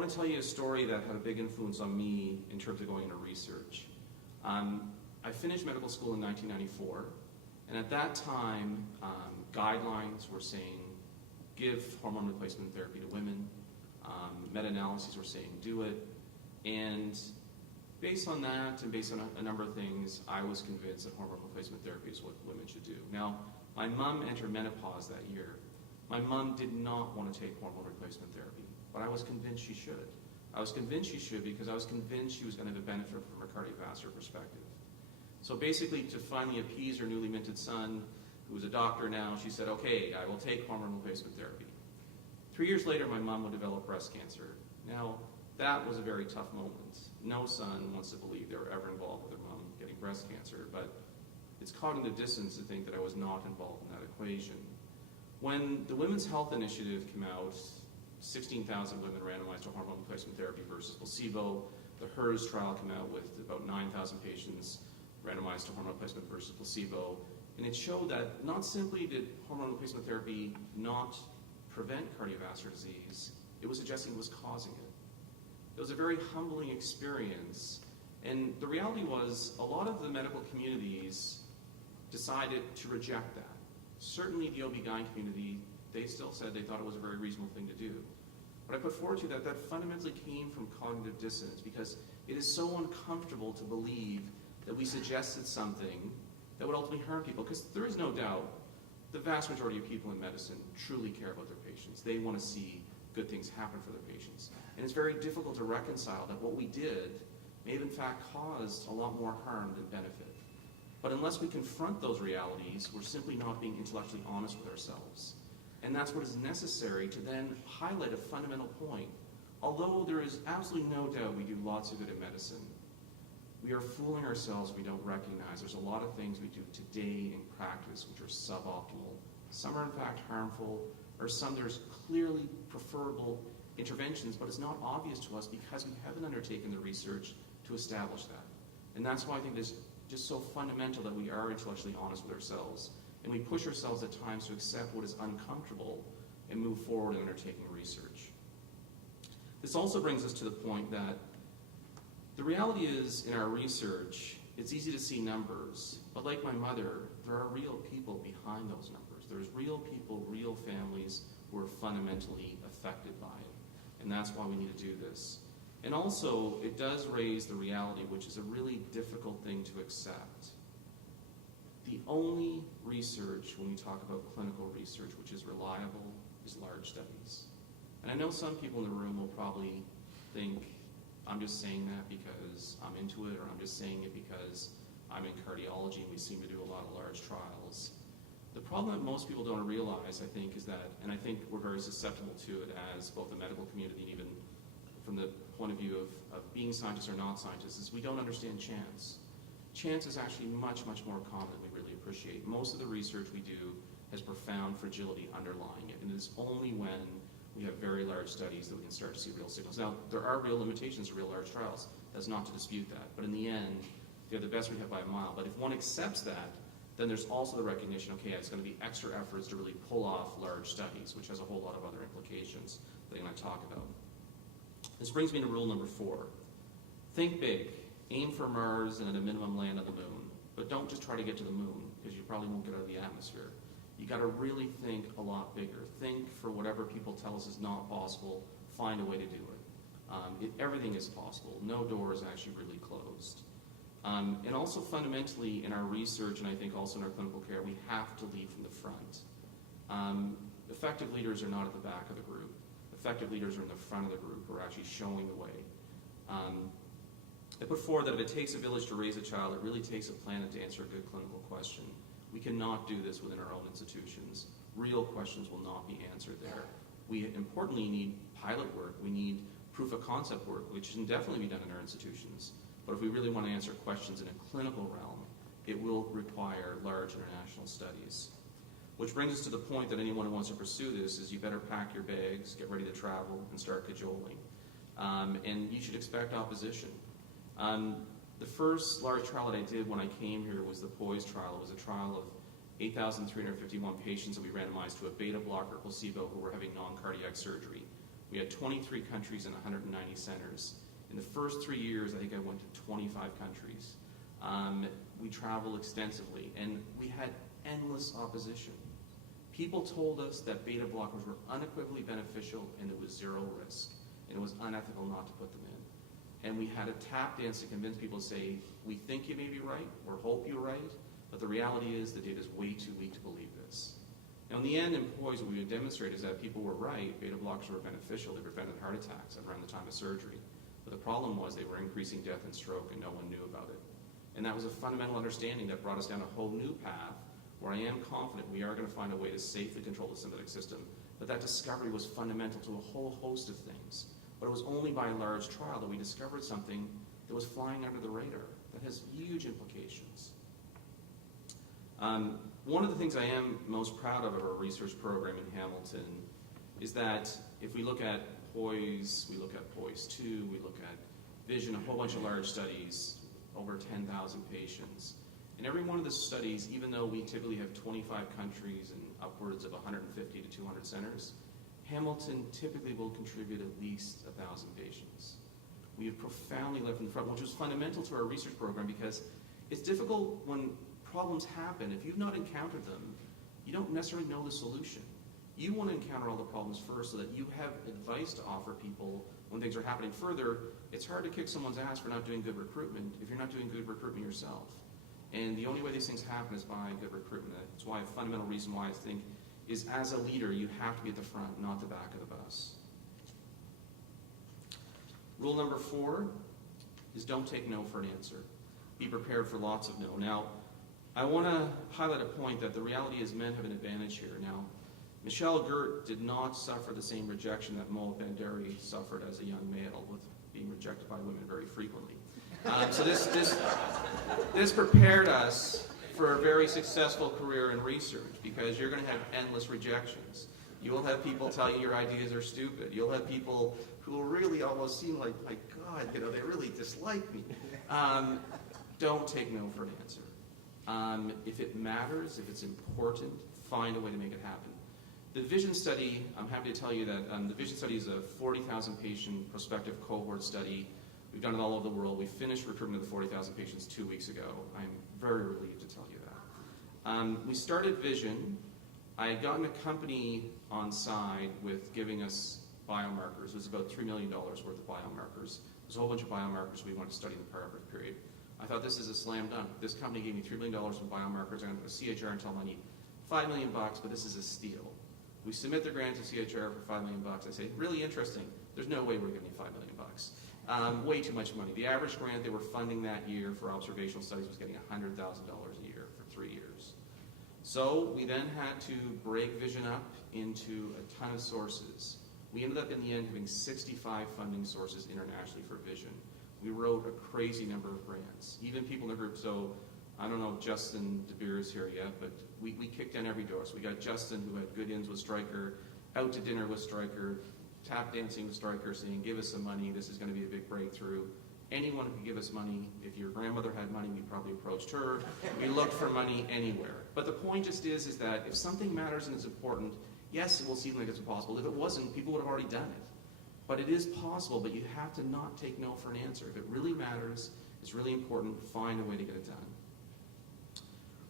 I want to tell you a story that had a big influence on me in terms of going into research. I finished medical school in 1994, and at that time, guidelines were saying give hormone replacement therapy to women. Meta-analyses were saying do it. And based on that and based on a number of things, I was convinced that hormone replacement therapy is what women should do. Now, my mom entered menopause that year. My mom did not want to take hormone replacement therapy, but I was convinced she should. I was convinced she should because I was convinced she was going to have a benefit from a cardiovascular perspective. So basically, to finally appease her newly minted son, who was a doctor now, she said, okay, I will take hormone replacement therapy. 3 years later, my mom would develop breast cancer. Now, that was a very tough moment. No son wants to believe they were ever involved with their mom getting breast cancer, but it's cognitive dissonance to think that I was not involved in that equation. When the Women's Health Initiative came out, 16,000 women randomized to hormone replacement therapy versus placebo. The HERS trial came out with about 9,000 patients randomized to hormone replacement versus placebo. And it showed that not simply did hormone replacement therapy not prevent cardiovascular disease, it was suggesting it was causing it. It was a very humbling experience. And the reality was a lot of the medical communities decided to reject that. Certainly the OB-GYN community, they still said they thought it was a very reasonable thing to do. But I put forward to you that fundamentally came from cognitive dissonance because it is so uncomfortable to believe that we suggested something that would ultimately harm people. Because there is no doubt the vast majority of people in medicine truly care about their patients. They want to see good things happen for their patients. And it's very difficult to reconcile that what we did may have in fact caused a lot more harm than benefit. But unless we confront those realities, we're simply not being intellectually honest with ourselves. And that's what is necessary to then highlight a fundamental point. Although there is absolutely no doubt we do lots of good in medicine, we are fooling ourselves if we don't recognize there's a lot of things we do today in practice which are suboptimal. Some are in fact harmful, or some there's clearly preferable interventions, but it's not obvious to us because we haven't undertaken the research to establish that. And that's why I think it's just so fundamental that we are intellectually honest with ourselves. And we push ourselves at times to accept what is uncomfortable and move forward in undertaking research. This also brings us to the point that the reality is, in our research, it's easy to see numbers, but like my mother, there are real people behind those numbers. There's real people, real families who are fundamentally affected by it. And that's why we need to do this. And also, it does raise the reality, which is a really difficult thing to accept. The only research, when we talk about clinical research, which is reliable, is large studies. And I know some people in the room will probably think, I'm just saying that because I'm into it, or I'm just saying it because I'm in cardiology and we seem to do a lot of large trials. The problem that most people don't realize, I think, is that, and I think we're very susceptible to it as both the medical community and even from the point of view of being scientists or not scientists, is we don't understand chance. Chance is actually much, much more common than we really appreciate. Most of the research we do has profound fragility underlying it, and it's only when we have very large studies that we can start to see real signals. Now, there are real limitations to real large trials. That's not to dispute that. But in the end, they're the best we have by a mile. But if one accepts that, then there's also the recognition, okay, it's going to be extra efforts to really pull off large studies, which has a whole lot of other implications that I'm going to talk about. This brings me to rule number 4. Think big. Aim for Mars and at a minimum land on the moon. But don't just try to get to the moon, because you probably won't get out of the atmosphere. You got to really think a lot bigger. Think for whatever people tell us is not possible, find a way to do it. Everything is possible. No door is actually really closed. And also fundamentally in our research, and I think also in our clinical care, we have to lead from the front. Effective leaders are not at the back of the group. Effective leaders are in the front of the group who are actually showing the way. I put forward that if it takes a village to raise a child, it really takes a planet to answer a good clinical question. We cannot do this within our own institutions. Real questions will not be answered there. We importantly need pilot work. We need proof of concept work, which can definitely be done in our institutions. But if we really want to answer questions in a clinical realm, it will require large international studies. Which brings us to the point that anyone who wants to pursue this is you better pack your bags, get ready to travel, and start cajoling. And you should expect opposition. The first large trial that I did when I came here was the POISE trial. It was a trial of 8,351 patients that we randomized to a beta blocker placebo who were having non-cardiac surgery. We had 23 countries and 190 centers. In the first 3 years, I think I went to 25 countries. We traveled extensively, and we had endless opposition. People told us that beta blockers were unequivocally beneficial and it was zero risk, and it was unethical not to put them in. And we had a tap dance to convince people to say, we think you may be right, or hope you're right, but the reality is the data is way too weak to believe this. Now, in the end, in POISE, what we would demonstrate is that people were right. Beta blockers were beneficial. They prevented heart attacks around the time of surgery. But the problem was they were increasing death and stroke, and no one knew about it. And that was a fundamental understanding that brought us down a whole new path where I am confident we are going to find a way to safely control the sympathetic system. But that discovery was fundamental to a whole host of things. But it was only by a large trial that we discovered something that was flying under the radar that has huge implications. One of the things I am most proud of our research program in Hamilton is that if we look at POISE, we look at POISE 2, we look at Vision, a whole bunch of large studies, over 10,000 patients. In every one of the studies, even though we typically have 25 countries and upwards of 150 to 200 centers, Hamilton typically will contribute at least 1,000 patients. We have profoundly led from the front, which was fundamental to our research program because it's difficult when problems happen. If you've not encountered them, you don't necessarily know the solution. You want to encounter all the problems first so that you have advice to offer people when things are happening. Further, it's hard to kick someone's ass for not doing good recruitment if you're not doing good recruitment yourself. And the only way these things happen is by good recruitment. That's why a fundamental reason why I think is as a leader, you have to be at the front, not the back of the bus. Rule number 4 is don't take no for an answer. Be prepared for lots of no. Now, I want to highlight a point that the reality is men have an advantage here. Now, Michel Gert did not suffer the same rejection that Mo Banderi suffered as a young male, with being rejected by women very frequently. So this prepared us for a very successful career in research because you're going to have endless rejections. You will have people tell you your ideas are stupid. You'll have people who will really almost seem like, my God, they really dislike me. Don't take no for an answer. If it matters, if it's important, find a way to make it happen. The Vision study, I'm happy to tell you that the Vision study is a 40,000 patient prospective cohort study. We've done it all over the world. We finished recruitment of the 40,000 patients 2 weeks ago. I'm very relieved to tell you that. We started Vision. I had gotten a company on side with giving us biomarkers. It was about $3 million worth of biomarkers. There's a whole bunch of biomarkers we wanted to study in the perioperative period. I thought this is a slam dunk. This company gave me $3 million in biomarkers. I'm going to CHR and tell them I need $5 million, but this is a steal. We submit the grant to CHR for $5 million. I say, really interesting. There's no way we're giving you $5 million. Way too much money. The average grant they were funding that year for observational studies was getting $100,000 a year for 3 years. So we then had to break Vision up into a ton of sources. We ended up in the end having 65 funding sources internationally for Vision. We wrote a crazy number of grants. Even people in the group, so I don't know if Justin Devereaux is here yet, but we kicked down every door. So we got Justin, who had good ins with Stryker, out to dinner with Stryker, tap dancing with Stryker, saying, give us some money, this is going to be a big breakthrough. Anyone who could give us money, if your grandmother had money, we probably approached her. We looked for money anywhere. But the point just is that if something matters and it's important, yes, it will seem like it's impossible. If it wasn't, people would have already done it. But it is possible, but you have to not take no for an answer. If it really matters, it's really important, find a way to get it done.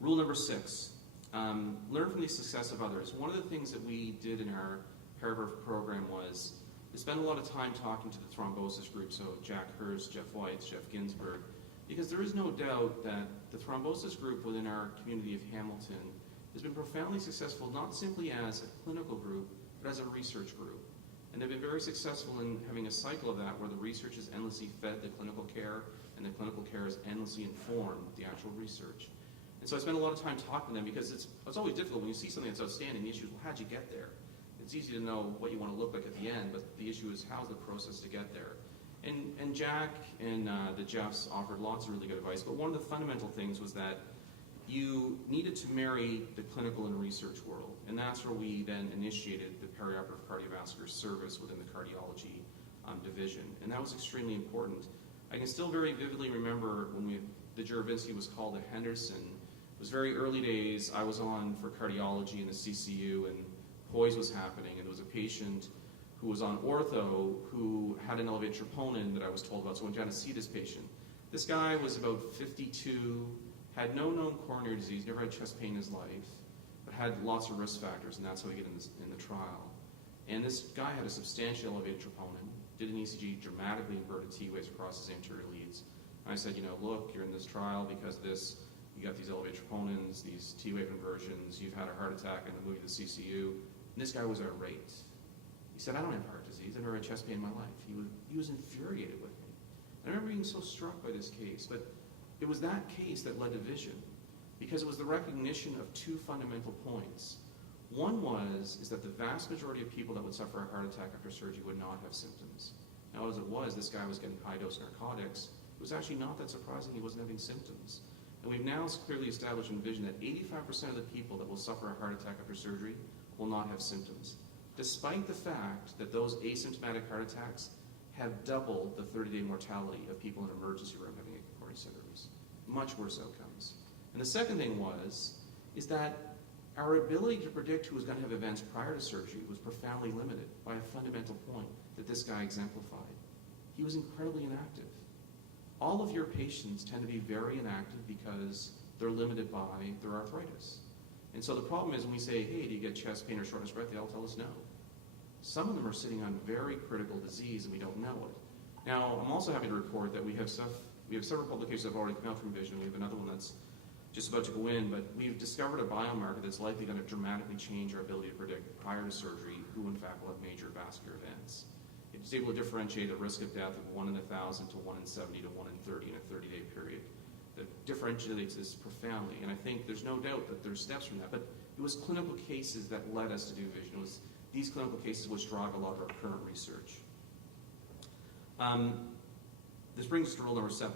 Rule number 6, learn from the success of others. One of the things that we did in our perioperative program was to spend a lot of time talking to the thrombosis group, so Jack Hurst, Jeff White, Jeff Ginsburg, because there is no doubt that the thrombosis group within our community of Hamilton has been profoundly successful, not simply as a clinical group, but as a research group. And they've been very successful in having a cycle of that where the research has endlessly fed the clinical care, and the clinical care has endlessly informed the actual research. And so I spent a lot of time talking to them because it's always difficult when you see something that's outstanding. The issue is, well, how'd you get there? It's easy to know what you want to look like at the end, but the issue is how's the process to get there? And Jack and the Jeffs offered lots of really good advice, but one of the fundamental things was that you needed to marry the clinical and research world, and that's where we then initiated the perioperative cardiovascular service within the cardiology division, and that was extremely important. I can still very vividly remember when the Juravinski was called to Henderson. It was very early days. I was on for cardiology in the CCU, and POISE was happening, and there was a patient who was on ortho, who had an elevated troponin that I was told about. So I went down to see this patient. This guy was about 52, had no known coronary disease, never had chest pain in his life, but had lots of risk factors, and that's how we get in the trial. And this guy had a substantially elevated troponin, did an ECG, dramatically inverted T waves across his anterior leads. And I said, look, you're in this trial because of this. You got these elevated troponins, these T wave inversions, you've had a heart attack in the movie The CCU. And this guy was irate. He said, I don't have heart disease, I've never had chest pain in my life. He was infuriated with me. And I remember being so struck by this case, but it was that case that led to vision, because it was the recognition of two fundamental points. One is that the vast majority of people that would suffer a heart attack after surgery would not have symptoms. Now, as it was, this guy was getting high-dose narcotics. It was actually not that surprising he wasn't having symptoms. And we've now clearly established in vision that 85% of the people that will suffer a heart attack after surgery will not have symptoms, despite the fact that those asymptomatic heart attacks have doubled the 30-day mortality of people in an emergency room having coronary surgeries. Much worse outcomes. And the second thing is that our ability to predict who was going to have events prior to surgery was profoundly limited by a fundamental point that this guy exemplified. He was incredibly inactive. All of your patients tend to be very inactive because they're limited by their arthritis. And so the problem is when we say, hey, do you get chest pain or shortness of breath, they all tell us no. Some of them are sitting on very critical disease and we don't know it. Now, I'm also happy to report that we have several publications that have already come out from vision. We have another one that's just about to go in, but we've discovered a biomarker that's likely going to dramatically change our ability to predict prior to surgery who in fact will have major vascular events. It's able to differentiate the risk of death of 1 in 1,000 to 1 in 70 to 1 in 30 in a 30-day period. That differentiates this profoundly, and I think there's no doubt that there's steps from that, but it was clinical cases that led us to do vision. It was these clinical cases which drive a lot of our current research. This brings us to rule number 7.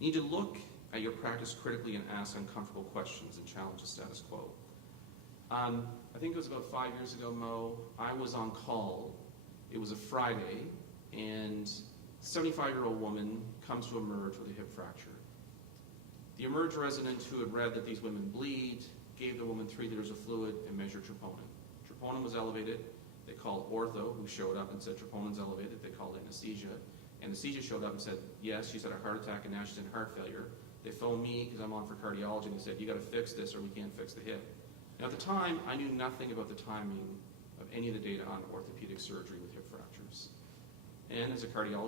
You need to look at your practice critically and ask uncomfortable questions and challenge the status quo. I think it was about 5 years ago, Mo, I was on call. It was a Friday, and a 75-year-old woman comes to emerge with a hip fracture. The emerge resident who had read that these women bleed gave the woman 3 liters of fluid and measured troponin. Troponin was elevated. They called ortho, who showed up and said troponin's elevated. They called anesthesia. Anesthesia showed up and said, yes, she's had a heart attack and now she's in heart failure. They phoned me because I'm on for cardiology and they said, you got to fix this or we can't fix the hip. Now at the time, I knew nothing about the timing of any of the data on orthopedic surgery with hip fractures. And as a cardiologist,